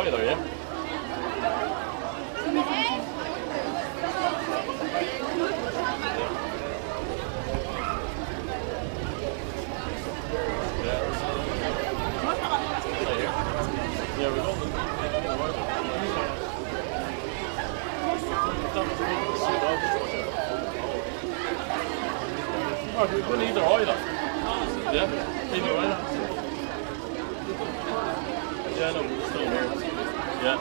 Either, yeah. We can either either. Yeah, either either. Yeah, no, we're still here. Yeah.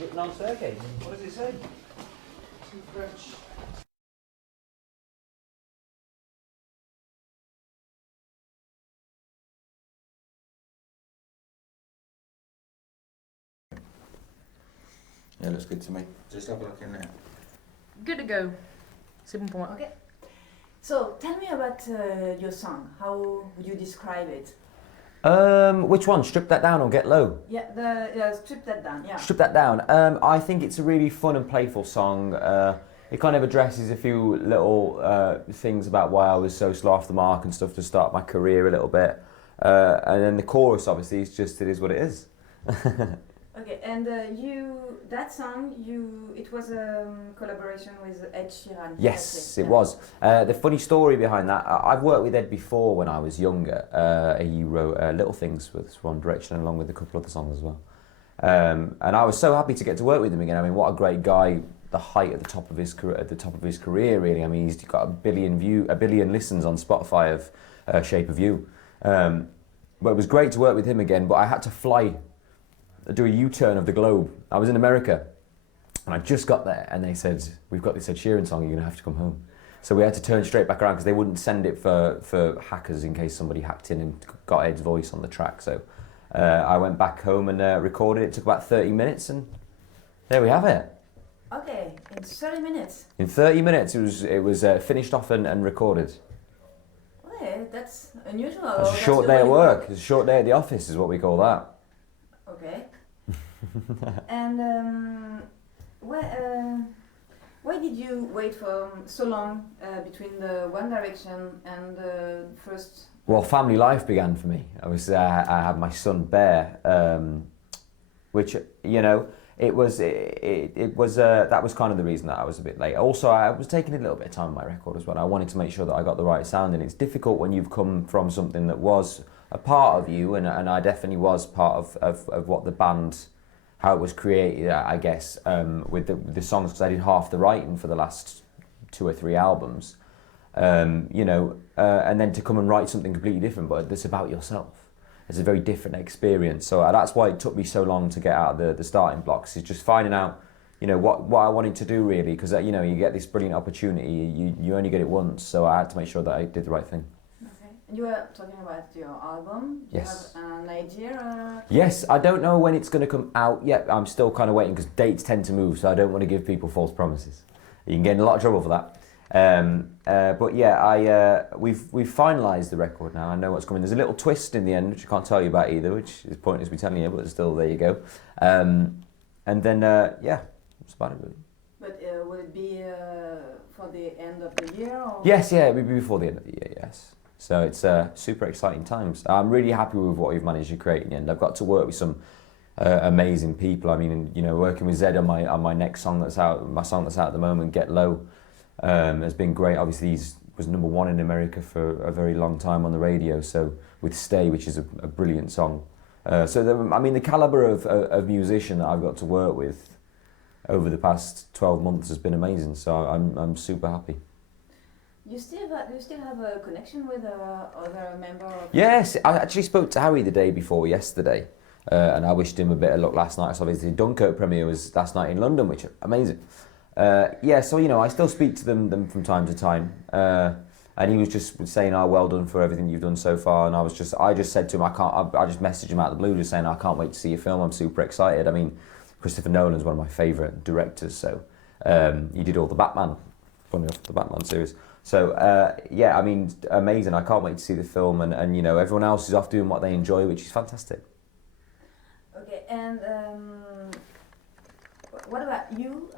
Written on staircase. What does it say? In French. Yeah, looks good to me. Just have a look in there. Good to go. 7 point. Okay. So tell me about your song. How would you describe it? Which one? Strip That Down or Get Low? Yeah, strip that down. Yeah. Strip That Down. I think it's a really fun and playful song. It kind of addresses a few little things about why I was so slow off the mark and stuff to start my career a little bit. And then the chorus, obviously, is just, it is what it is. Okay, and that song, it was a collaboration with Ed Sheeran. Yes, it was. The funny story behind that, I've worked with Ed before when I was younger. He wrote Little Things with One Direction along with a couple other songs as well. And I was so happy to get to work with him again. I mean, what a great guy! The height at the top of his career, really. I mean, he's got a billion listens on Spotify of Shape of You. But it was great to work with him again. But I had to do a U-turn of the globe. I was in America, and I just got there, and they said, "We've got this Ed Sheeran song. You're gonna have to come home." So we had to turn straight back around because they wouldn't send it for hackers in case somebody hacked in and got Ed's voice on the track. So I went back home and recorded it. It took about 30 minutes, and there we have it. Okay, in 30 minutes. In 30 minutes, it was finished off and recorded. Okay, that's unusual. It's a short day at work. It's a short day at the office, is what we call that. Okay. And why did you wait for so long between the One Direction and the first? Well, family life began for me. I had my son Bear, which that was kind of the reason that I was a bit late. Also, I was taking a little bit of time on my record as well. I wanted to make sure that I got the right sound, and it's difficult when you've come from something that was a part of you, and I definitely was part of what the band, how it was created, I guess, with the songs, because I did half the writing for the last 2 or 3 albums, and then to come and write something completely different, but that's about yourself. It's a very different experience, so that's why it took me so long to get out of the starting blocks, is just finding out, what I wanted to do really, because you get this brilliant opportunity, you only get it once, so I had to make sure that I did the right thing. You were talking about your album. Do yes. you have an idea? Yes, I don't know when it's going to come out yet. I'm still kind of waiting because dates tend to move, so I don't want to give people false promises. You can get in a lot of trouble for that. But yeah, we've finalised the record now. I know what's coming. There's a little twist in the end, which I can't tell you about either, which is pointless me telling you, but still, there you go. And then, yeah, that's about it really. But will it be for the end of the year? Or? Yes, yeah, it will be before the end of the year, yes. So it's super exciting times. I'm really happy with what we've managed to create in the end. I've got to work with some amazing people. I mean, working with Zed on my next song that's out, my song that's out at the moment, Get Low, has been great. Obviously, he was #1 in America for a very long time on the radio. So with Stay, which is a brilliant song. I mean, the caliber of musician that I've got to work with over the past 12 months has been amazing. So I'm super happy. Do you still have a connection with other member of? Yes, I actually spoke to Harry the day before yesterday, and I wished him a bit of luck last night. So obviously Dunkirk premiere was last night in London, which is amazing. Yeah, so I still speak to them from time to time. And he was just saying, "Oh, well done for everything you've done so far." And I just said to him, I just messaged him out of the blue, just saying, "I can't wait to see your film. I'm super excited." I mean, Christopher Nolan's one of my favourite directors, so he did all the Batman, funny enough, the Batman series. So yeah, I mean, amazing. I can't wait to see the film, and everyone else is off doing what they enjoy, which is fantastic. Okay, and what about you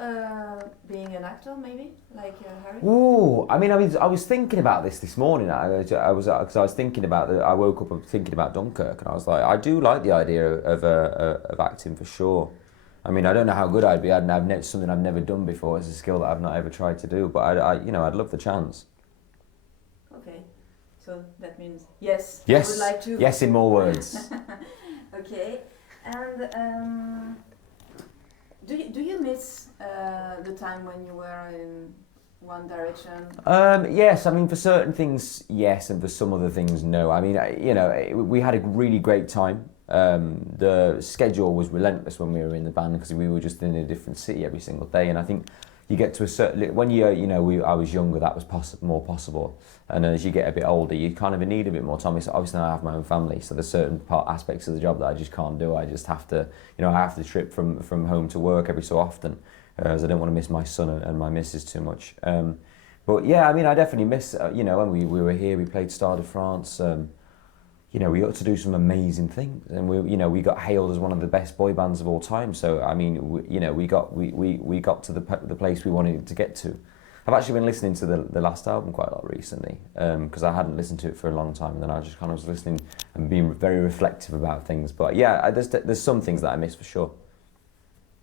being an actor, maybe like Harry? Ooh, I mean, I was thinking about this morning. I was thinking about I woke up thinking about Dunkirk, and I was like, I do like the idea of acting for sure. I mean, I don't know how good I'd be. Something I've never done before. It's a skill that I've not ever tried to do, but I'd love the chance. Okay, so that means yes. Yes. You would like to. Yes, in more words. Okay, and do you miss the time when you were in One Direction? Yes, I mean, for certain things, yes, and for some other things, no. I mean, we had a really great time. The schedule was relentless when we were in the band because we were just in a different city every single day, and I think you get to a certain when I was younger, that was more possible, and as you get a bit older, you kind of need a bit more time. So obviously now I have my own family, so there's certain aspects of the job that I just can't do. I just have to, I have to trip from home to work every so often, as I don't want to miss my son and my missus too much. But yeah, I mean, I definitely miss, when we were here, we played Stade de France. We got to do some amazing things, and we got hailed as one of the best boy bands of all time. So I mean, we got to the place we wanted to get to. I've actually been listening to the last album quite a lot recently, because I hadn't listened to it for a long time, and then I just kind of was listening and being very reflective about things. But yeah, there's some things that I miss for sure.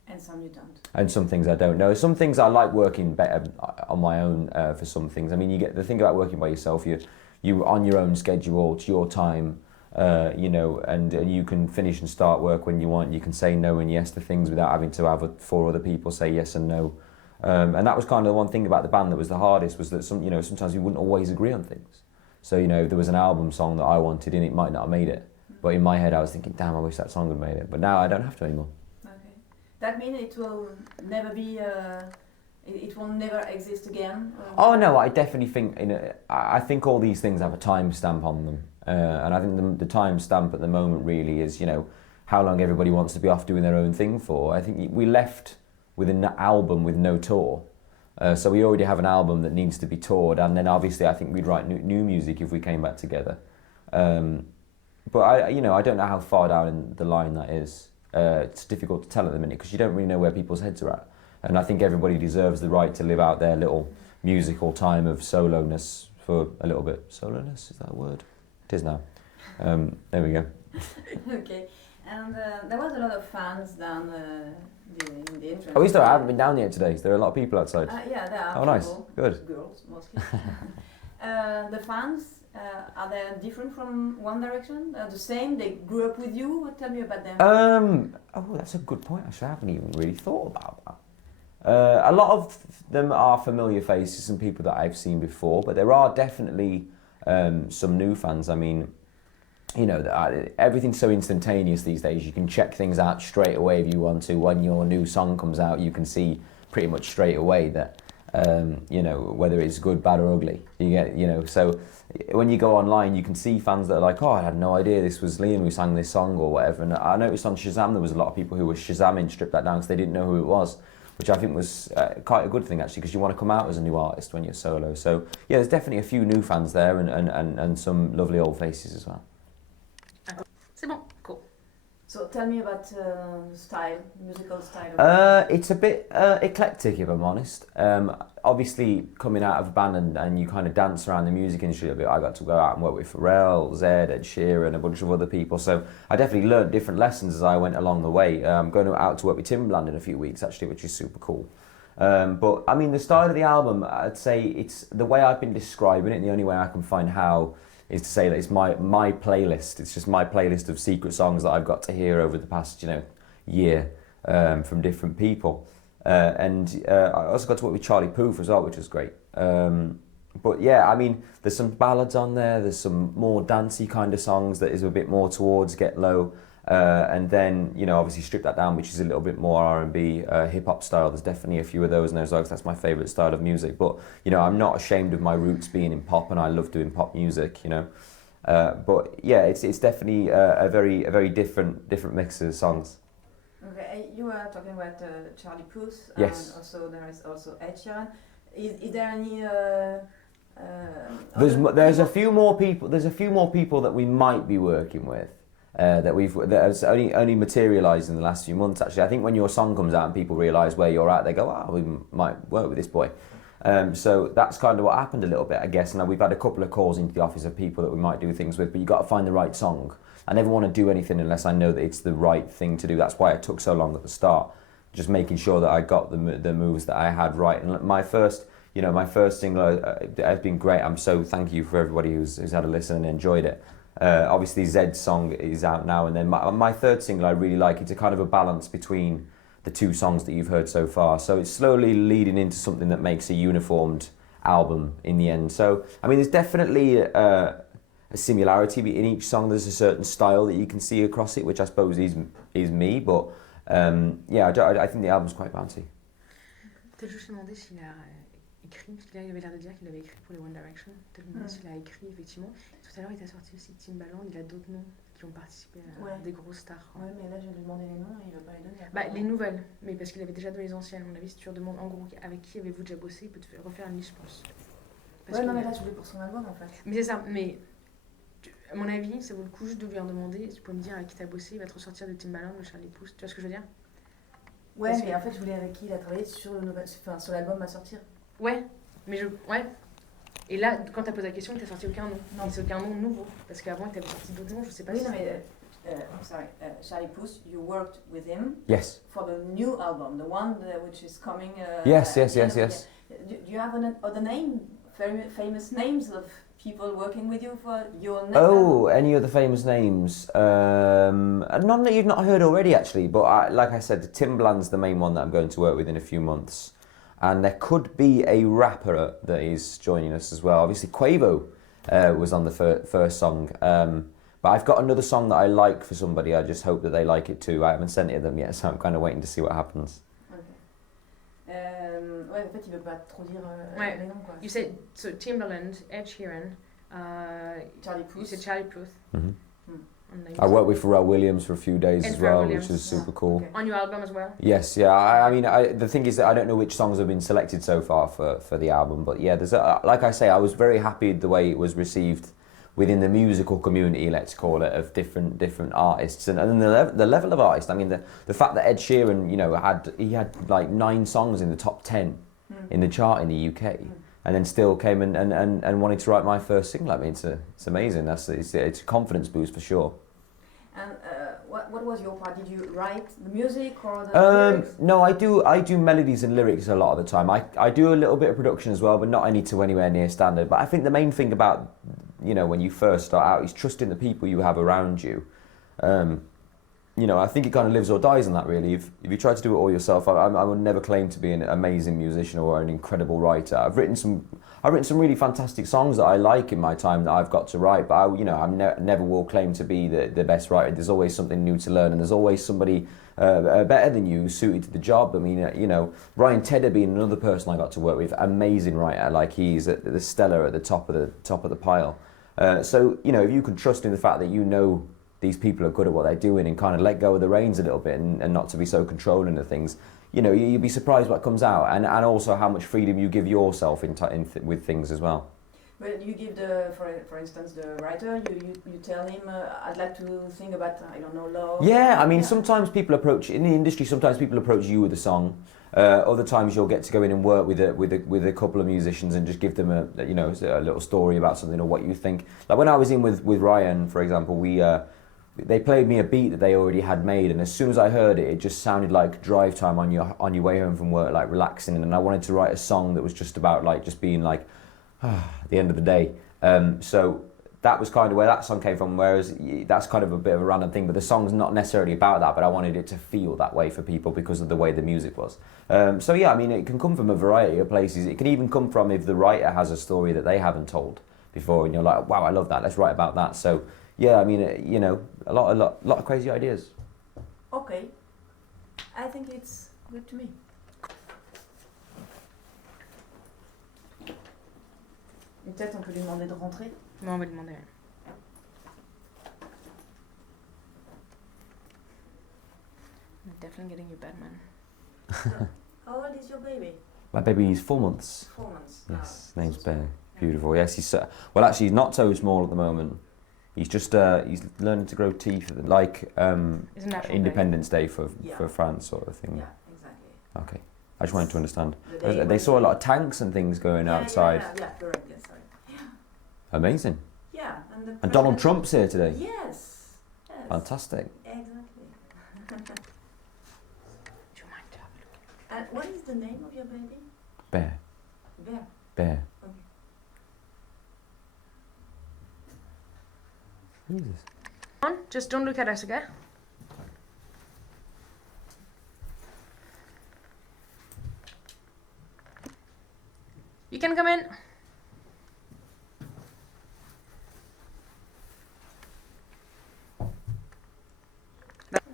And some you don't. And some things I don't know. Some things I like working better on my own for some things. I mean, you get the thing about working by yourself, you on your own schedule, it's your time, and you can finish and start work when you want. You can say no and yes to things without having to have 4 other people say yes and no. And that was kind of the one thing about the band that was the hardest, was that sometimes we wouldn't always agree on things. So, if there was an album song that I wanted in, it might not have made it. But in my head I was thinking, damn, I wish that song had made it. But now I don't have to anymore. Okay. That means it will never be... It will never exist again? Oh no, I definitely think I think all these things have a timestamp on them, and I think the timestamp at the moment really is how long everybody wants to be off doing their own thing for. I think we left with an album with no tour, so we already have an album that needs to be toured, and then obviously I think we'd write new music if we came back together. But I don't know how far down the line that is. It's difficult to tell at the minute because you don't really know where people's heads are at. And I think everybody deserves the right to live out their little musical time of soloness for a little bit. Soloness, is that a word? It is now. There we go. Okay. And there was a lot of fans down in the entrance. Oh, I haven't been down yet today. So there are a lot of people outside. Yeah, there are. Oh, nice. People, Good. Girls, mostly. The fans, are they different from One Direction? The same? They grew up with you? Tell me about them. Oh, that's a good point. Actually, I haven't even really thought about that. A lot of them are familiar faces and people that I've seen before, but there are definitely some new fans. I mean, everything's so instantaneous these days. You can check things out straight away if you want to. When your new song comes out, you can see pretty much straight away that, whether it's good, bad or ugly. You get, so when you go online, you can see fans that are like, oh, I had no idea this was Liam who sang this song or whatever. And I noticed on Shazam there was a lot of people who were Shazamming Strip That Down because they didn't know who it was, which I think was quite a good thing actually, because you want to come out as a new artist when you're solo. So yeah, there's definitely a few new fans there and some lovely old faces as well. C'est bon, cool. So tell me about musical style. It's a bit eclectic, if I'm honest. Obviously, coming out of a band and you kind of dance around the music industry a bit, I got to go out and work with Pharrell, Zed, Ed Sheeran, a bunch of other people. So I definitely learned different lessons as I went along the way. I'm going out to work with Timbaland in a few weeks, actually, which is super cool. But I mean, the style of the album, I'd say it's the way I've been describing it, and the only way I can find how is to say that it's my playlist. It's just my playlist of secret songs that I've got to hear over the past year from different people. And I also got to work with Charlie Puth as well, which was great. But yeah, I mean, there's some ballads on there. There's some more dancey kind of songs that is a bit more towards Get Low. And then, obviously strip that down, which is a little bit more R&B, hip-hop style. There's definitely a few of those in there as well, 'cause that's my favourite style of music. But, I'm not ashamed of my roots being in pop, and I love doing pop music, But yeah, it's definitely a very different mix of songs. Okay, you were talking about Charlie Puth, Yes. and also there is also Ed Sheeran. Is there any? There's a few more people. There's a few more people that we might be working with. That has only materialised in the last few months. Actually, I think when your song comes out and people realise where you're at, they go, "Oh, we might work with this boy." So that's kind of what happened a little bit, I guess. Now we've had a couple of calls into the office of people that we might do things with, but you got to find the right song. I never want to do anything unless I know that it's the right thing to do. That's why it took so long at the start, just making sure that I got the moves that I had right. And my first single has been great. I'm so thank you for everybody who's had a listen and enjoyed it. Obviously Zed's song is out now, and then my third single I really like. It's a kind of a balance between the two songs that you've heard so far, so it's slowly leading into something that makes a uniformed album in the end. So I mean, there's definitely a similarity in each song. There's a certain style that you can see across it, which I suppose is me, but yeah, I think the album's quite bouncy. T'as juste demandé s'il a écrit, parce qu'il avait l'air de dire qu'il avait écrit pour les One Direction. T'as demandé s'il a écrit, effectivement. Tout à l'heure, il t'a sorti aussi Timbaland, il a d'autres noms qui ont participé à des grosses stars. Ouais, mais là, je vais lui demander les noms et il ne veut pas les donner. Bah, les nouvelles, mais parce qu'il avait déjà donné les anciennes. À mon avis, si tu leur demandes en gros avec qui avez-vous déjà bossé, il peut te refaire une liste, je pense. Ouais, non, mais là, je voulais pour son album, en fait. Mais c'est ça, mais à mon avis, ça vaut le coup juste de lui en demander. Si tu peux me dire avec qui t'as bossé, il va te ressortir de Timbaland, de Charlie Puth. Tu vois ce que je veux dire? Ouais, parce mais en fait, je voulais avec qui il a travaillé sur l'album à sortir. Ouais, mais ouais. Et là, quand t'as posé la question, il t'a sorti aucun nom. Non, c'est aucun nom nouveau. Parce qu'avant, il t'avait sorti d'autres noms, je sais pas si. Non, mais sorry, Charlie Puth, you worked with him. Yes. For the new album, the one which is coming. Yes. Do you have other name, very famous names of people working with you for your next album? Any other famous names? None that you've not heard already, actually. But like I said, Timbaland's the main one that I'm going to work with in a few months. And there could be a rapper that is joining us as well. Obviously, Quavo was on the first song. But I've got another song that I like for somebody. I just hope that they like it too. I haven't sent it to them yet, so I'm kind of waiting to see what happens. Okay. Ouais, en fait, il veut pas trop dire les noms, quoi. You said, so Timbaland, Ed Sheeran, Charlie Puth. You said Charlie Puth. Mm-hmm. I worked with Pharrell Williams for a few days as well, which was super cool. Okay. On your album as well? Yes, yeah. I mean, the thing is that I don't know which songs have been selected so far for the album, but yeah, there's like I say, I was very happy the way it was received within the musical community, let's call it, of different artists, and the level of artists. I mean, the fact that Ed Sheeran, had like 9 songs in the top 10 in the chart in the UK. And then still came and wanted to write my first single. I mean, it's amazing. It's a confidence boost for sure. And what was your part? Did you write the music or the lyrics? No, I do melodies and lyrics a lot of the time. I do a little bit of production as well, but not anywhere near standard. But I think the main thing about when you first start out is trusting the people you have around you. I think it kind of lives or dies on that, really. If you try to do it all yourself, I would never claim to be an amazing musician or an incredible writer. I've written some really fantastic songs that I like in my time that I've got to write, but I never will claim to be the best writer. There's always something new to learn, and there's always somebody better than you suited to the job. I mean, Ryan Tedder being another person I got to work with, amazing writer. Like, he's the stellar at the top of the pile. So if you can trust in the fact that these people are good at what they're doing and kind of let go of the reins a little bit and not to be so controlling of things, you'd be surprised what comes out, and also how much freedom you give yourself with things as well. Well, you give for instance, the writer, you tell him, I'd like to think about, I don't know, love. Yeah, I mean, sometimes people approach, in the industry, sometimes people approach you with a song. Other times you'll get to go in and work with a couple of musicians and just give them a little story about something or what you think. Like when I was in with Ryan, for example, they played me a beat that they already had made, and as soon as I heard it, it just sounded like drive time on your way home from work, like relaxing. And I wanted to write a song that was just about like just being like at the end of the day. So that was kind of where that song came from, whereas that's kind of a bit of a random thing, but the song's not necessarily about that, but I wanted it to feel that way for people because of the way the music was. So yeah, I mean, it can come from a variety of places. It can even come from if the writer has a story that they haven't told before, and you're like, wow, I love that, let's write about that. So yeah, I mean, you know, a lot of crazy ideas. Okay, I think it's good to me. Et peut-être on peut lui demander de rentrer. Mais on va lui demander. I'm definitely getting you Batman. How old is your baby? My baby is 4 months. 4 months. Yes, name's Bear. Beautiful. Yes, he's well. Actually, he's not so small at the moment. He's just he's learning to grow teeth, like It's a national Independence Day for Yeah. France sort of thing. Yeah, exactly. Okay. I just wanted to understand. The day They when- saw a lot of tanks and things going outside. Yeah, correct. Yeah, sorry. Amazing. Yeah, and the And Donald president- Trump's here today. Yes. Yes. Fantastic. Exactly. Do you mind to have a look? And what is the name of your baby? Bear. Bear. Bear. Okay. Jesus. On, just don't look at us, okay? You can come in.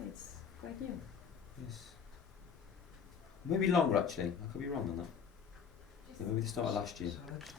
It's quite new. Yes. Maybe longer actually. I could be wrong on that. Maybe they started last year. Ça va, tu trouves